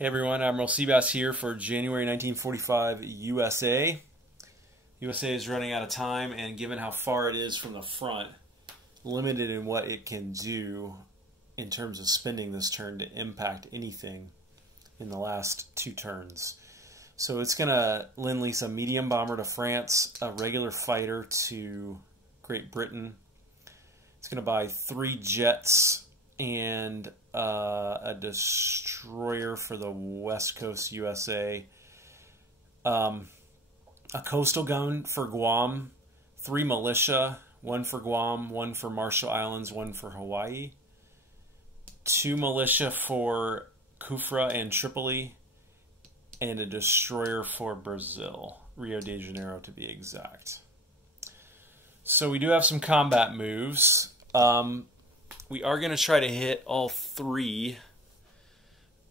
Hey everyone, Admiral Seabass here for January 1945 USA. USA is running out of time, and given how far it is from the front, limited in what it can do in terms of spending this turn to impact anything in the last two turns. So it's going to lend-lease a medium bomber to France, a regular fighter to Great Britain. It's going to buy 3 jets and a destroyer for the West Coast USA, a coastal gun for Guam, 3 militia, 1 for Guam, 1 for Marshall Islands, 1 for Hawaii, 2 militia for Kufra and Tripoli, and a destroyer for Brazil, Rio de Janeiro to be exact. So we do have some combat moves. We are going to try to hit all 3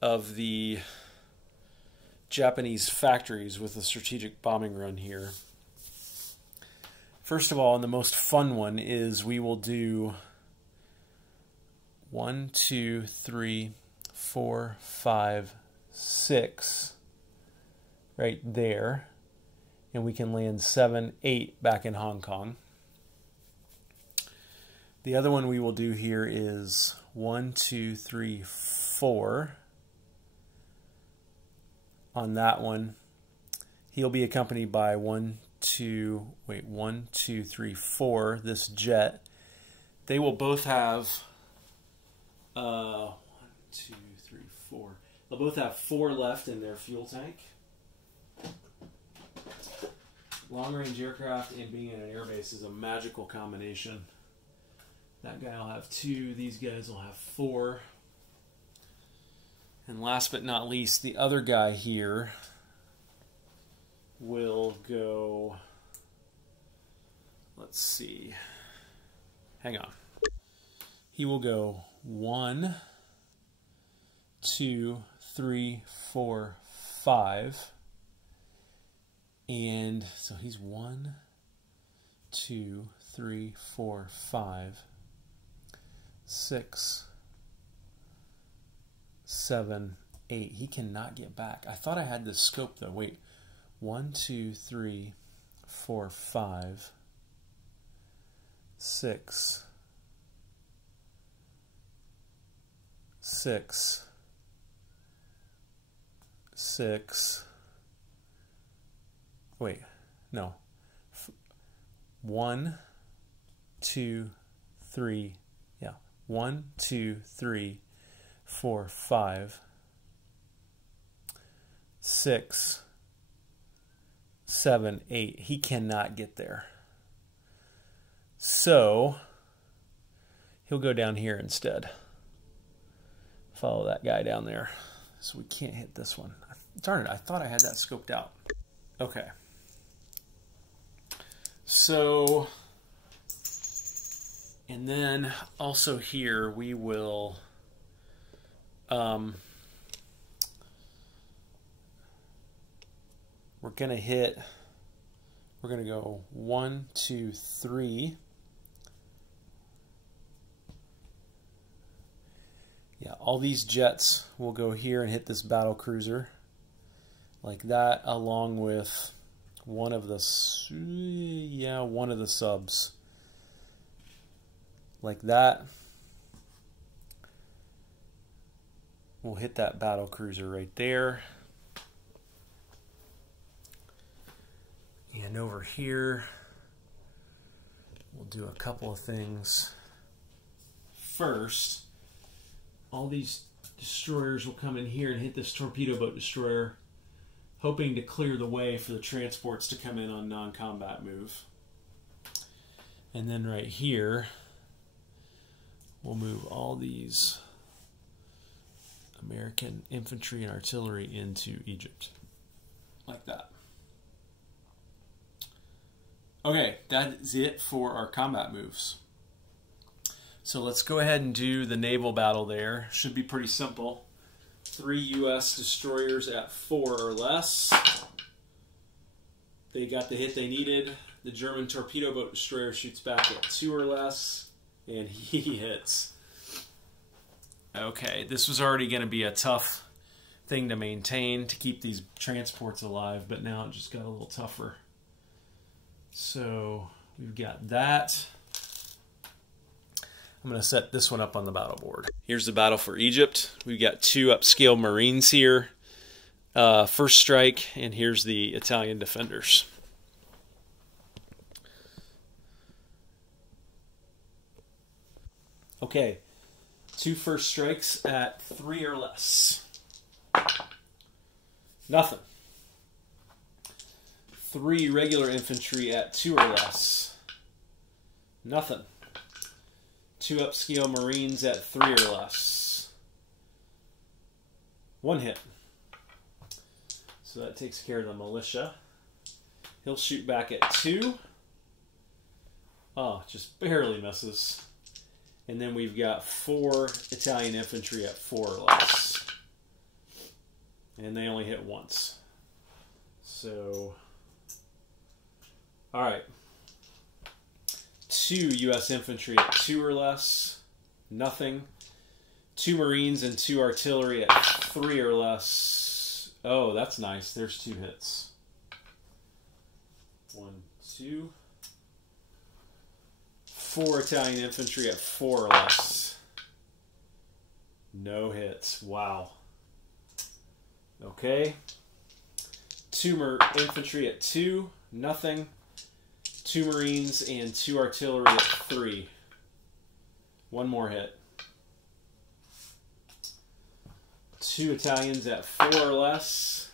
of the Japanese factories with a strategic bombing run here. First of all, and the most fun one, is we will do 1, 2, 3, 4, 5, 6 right there. And we can land 7, 8 back in Hong Kong. The other one we will do here is 1, 2, 3, 4. On that one, he'll be accompanied by 1, 2, 3, 4, this jet. They will both have 1, 2, 3, 4. They'll both have 4 left in their fuel tank. Long-range aircraft and being in an airbase is a magical combination. That guy will have 2, these guys will have 4. And last but not least, the other guy here will go, let's see, hang on. He will go 1, 2, 3, 4, 5. And so he's 1, 2, 3, 4, 5. 6, 7, 8. He cannot get back. I thought I had this scope though. Wait. 1, 2, 3, 4, 5, 6, 6, 6. Wait. No. 1, 2, 3. Yeah. 1, 2, 3, 4, 5, 6, 7, 8. He cannot get there. So he'll go down here instead. Follow that guy down there. So we can't hit this one. Darn it, I thought I had that scoped out. Okay. So, and then also here we will we're going to go 1, 2, 3. Yeah, all these jets will go here and hit this battle cruiser like that, along with one of the subs. Like that. We'll hit that battle cruiser right there. And over here, we'll do a couple of things. First, all these destroyers will come in here and hit this torpedo boat destroyer, hoping to clear the way for the transports to come in on non-combat move. And then right here, we'll move all these American infantry and artillery into Egypt. Like that. Okay, that is it for our combat moves. So let's go ahead and do the naval battle there. Should be pretty simple. 3 U.S. destroyers at 4 or less. They got the hit they needed. The German torpedo boat destroyer shoots back at 2 or less, and he hits. Okay, this was already going to be a tough thing to maintain to keep these transports alive, but now it just got a little tougher. So we've got that. I'm going to set this one up on the battle board. Here's the battle for Egypt. We've got 2 upscale Marines here. First strike, and here's the Italian defenders. Okay, 2 first strikes at 3 or less. Nothing. 3 regular infantry at 2 or less. Nothing. 2 upscale Marines at 3 or less. 1 hit. So that takes care of the militia. He'll shoot back at 2. Oh, just barely misses. And then we've got 4 Italian infantry at 4 or less. And they only hit once. So, alright. 2 U.S. infantry at 2 or less. Nothing. 2 Marines and 2 artillery at 3 or less. Oh, that's nice. There's 2 hits. 1, 2. 4 Italian infantry at 4 or less. No hits. Wow. Okay. 2 infantry at 2. Nothing. 2 Marines and 2 artillery at 3. 1 more hit. 2 Italians at 4 or less.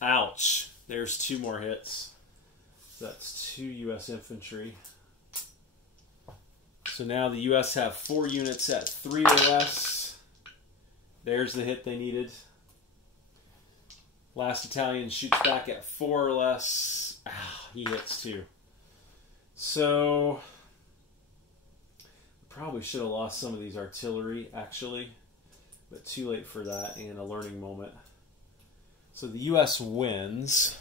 Ouch. There's 2 more hits. That's 2 U.S. infantry. So now the U.S. have 4 units at 3 or less. There's the hit they needed. Last Italian shoots back at 4 or less. Ah, he hits 2. So, probably should have lost some of these artillery, actually. But too late for that, and a learning moment. So the U.S. wins.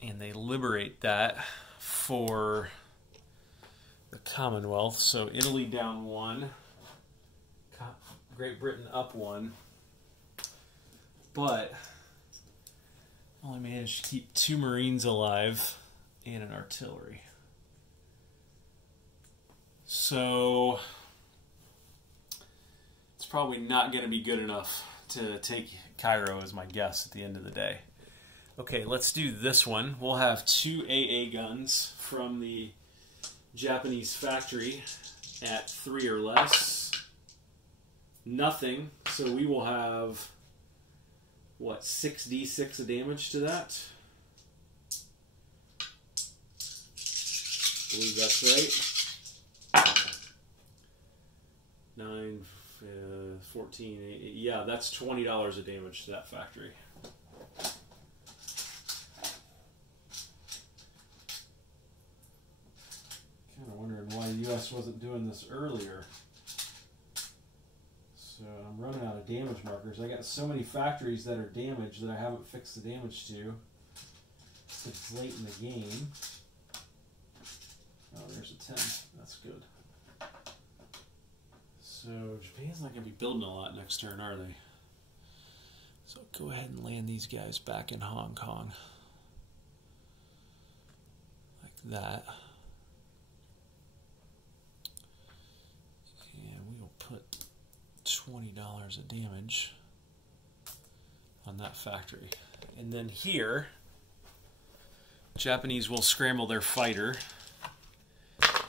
And they liberate that for the Commonwealth. So Italy down 1. Great Britain up 1. But only managed to keep 2 Marines alive and an artillery. So it's probably not going to be good enough to take Cairo as my guess at the end of the day. Okay, let's do this one. We'll have 2 AA guns from the Japanese factory at 3 or less. Nothing. So we will have, what, 6d6 of damage to that? I believe that's right. 9, 14, 8, yeah, that's $20 of damage to that factory. Kind of wondering why the U.S. wasn't doing this earlier. So I'm running out of damage markers. I got so many factories that are damaged that I haven't fixed the damage to. It's late in the game. Oh, there's a 10. That's good. So Japan's not going to be building a lot next turn, are they? So go ahead and land these guys back in Hong Kong. Like that. And we will put $20 of damage on that factory. And then here, Japanese will scramble their fighter,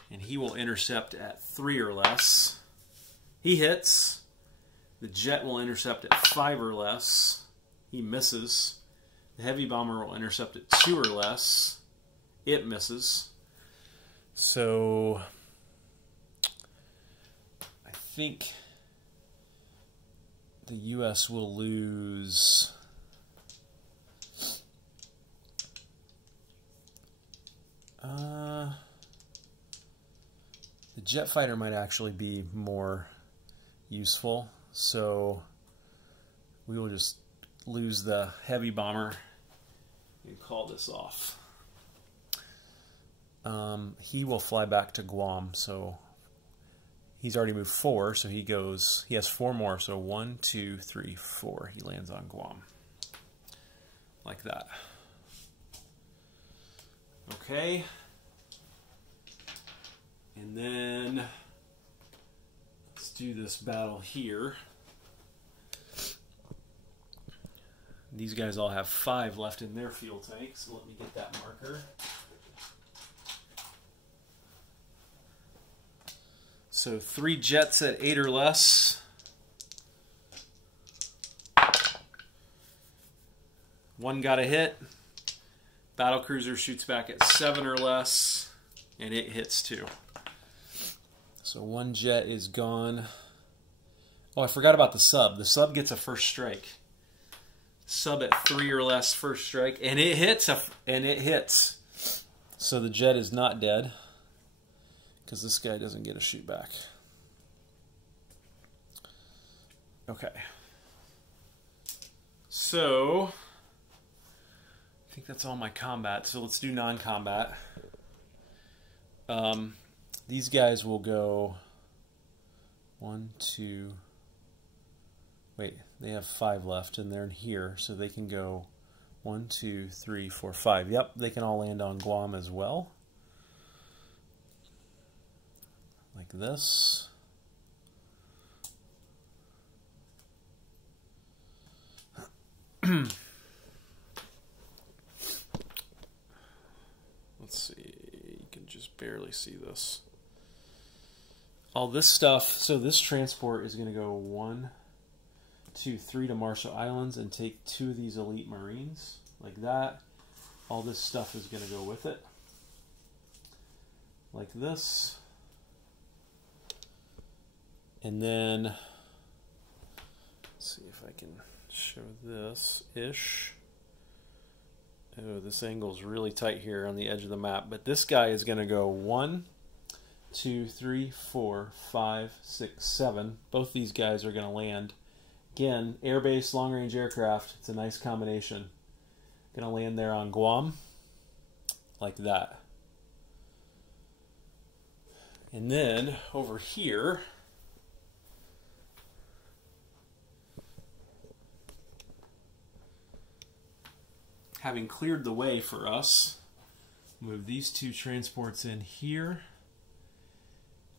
and he will intercept at 3 or less. He hits. The jet will intercept at 5 or less. He misses. The heavy bomber will intercept at 2 or less. It misses. So I think the U.S. will lose the jet fighter might actually be more useful, so we will just lose the heavy bomber and call this off. He will fly back to Guam, so he's already moved 4, so he has 4 more. So 1, 2, 3, 4. He lands on Guam. Like that. Okay. And then let's do this battle here. These guys all have 5 left in their fuel tank, so let me get that marker. So 3 jets at 8 or less. 1 got a hit. Battlecruiser shoots back at 7 or less, and it hits 2. So 1 jet is gone. Oh, I forgot about the sub. The sub gets a first strike. Sub at 3 or less, first strike, and it hits. So the jet is not dead, because this guy doesn't get a shoot back. Okay. So I think that's all my combat. So let's do non-combat. These guys will go 1, 2. Wait, they have 5 left, and they're in here, so they can go 1, 2, 3, 4, 5. Yep, they can all land on Guam as well. Like this. Let's see, you can just barely see this. All this stuff, so this transport is going to go 1, 2, 3 to Marshall Islands and take 2 of these elite Marines, like that. All this stuff is going to go with it, like this. And then, let's see if I can show this-ish. Oh, this angle's really tight here on the edge of the map, but this guy is going to go 1, 2, 3, 4, 5, 6, 7. Both these guys are going to land. Again, air-based long-range aircraft. It's a nice combination. Going to land there on Guam, like that. And then over here, having cleared the way for us, move these 2 transports in here,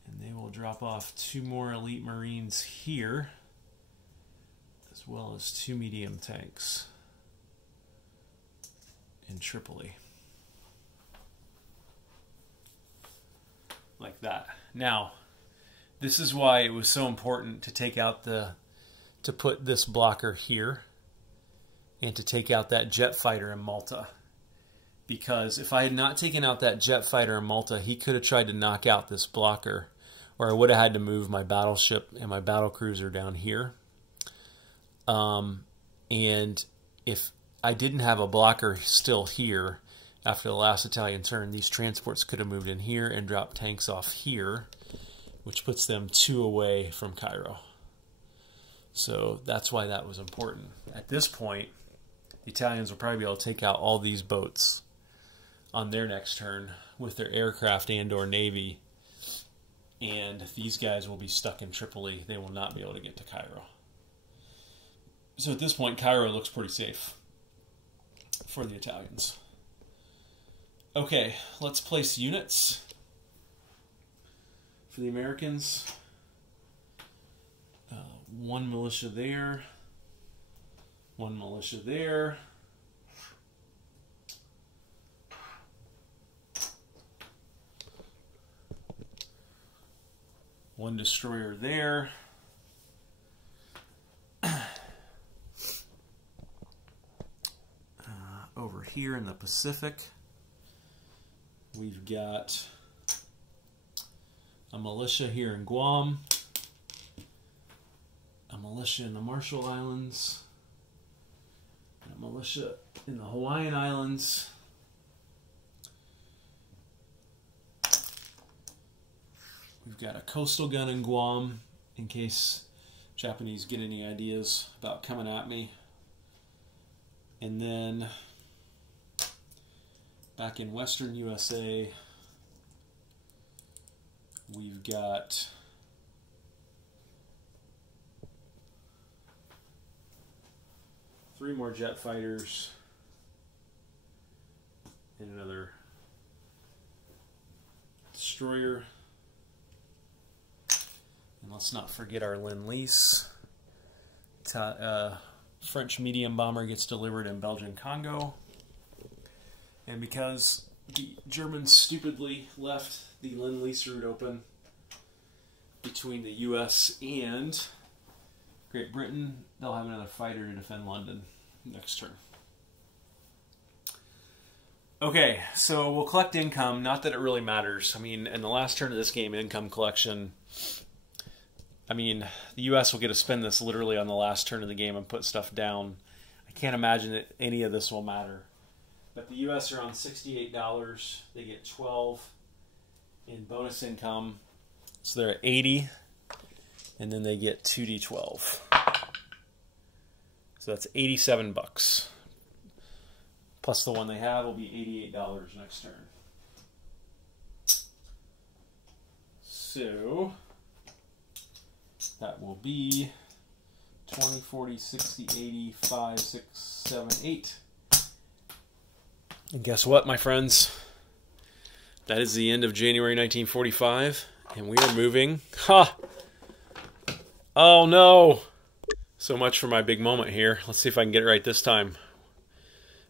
and they will drop off 2 more elite Marines here, as well as 2 medium tanks in Tripoli. Like that. Now, this is why it was so important to take out to put this blocker here and to take out that jet fighter in Malta. Because if I had not taken out that jet fighter in Malta, he could have tried to knock out this blocker, or I would have had to move my battleship and my battlecruiser down here. And if I didn't have a blocker still here after the last Italian turn, these transports could have moved in here and dropped tanks off here, which puts them 2 away from Cairo. So that's why that was important. At this point, the Italians will probably be able to take out all these boats on their next turn with their aircraft and or navy, and these guys will be stuck in Tripoli. They will not be able to get to Cairo. So at this point, Cairo looks pretty safe for the Italians. Okay, let's place units for the Americans. 1 militia there, 1 militia there. One destroyer there. Over here in the Pacific, we've got a militia here in Guam, a militia in the Marshall Islands, and a militia in the Hawaiian Islands. We've got a coastal gun in Guam in case Japanese get any ideas about coming at me. And then back in Western USA, we've got 3 more jet fighters. And another destroyer. And let's not forget our Lend-Lease. French medium bomber gets delivered in Belgian Congo. And because the Germans stupidly left the Lend-Lease route open between the US and Great Britain, they'll have another fighter to defend London next turn. Okay, so we'll collect income. Not that it really matters. I mean, in the last turn of this game, income collection, I mean, the U.S. will get to spend this literally on the last turn of the game and put stuff down. I can't imagine that any of this will matter. But the U.S. are on $68. They get 12 in bonus income. So they're at 80. And then they get 2d12. So that's 87 bucks. Plus the one they have will be $88 next turn. So that will be 20, 40, 60, 80, 5, 6, 7, 8. And guess what, my friends? That is the end of January 1945, and we are moving. Ha! Oh no! So much for my big moment here. Let's see if I can get it right this time.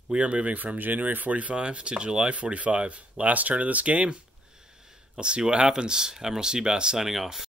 We are moving from January 45 to July 45. Last turn of this game. Let's see what happens. Admiral Seabass signing off.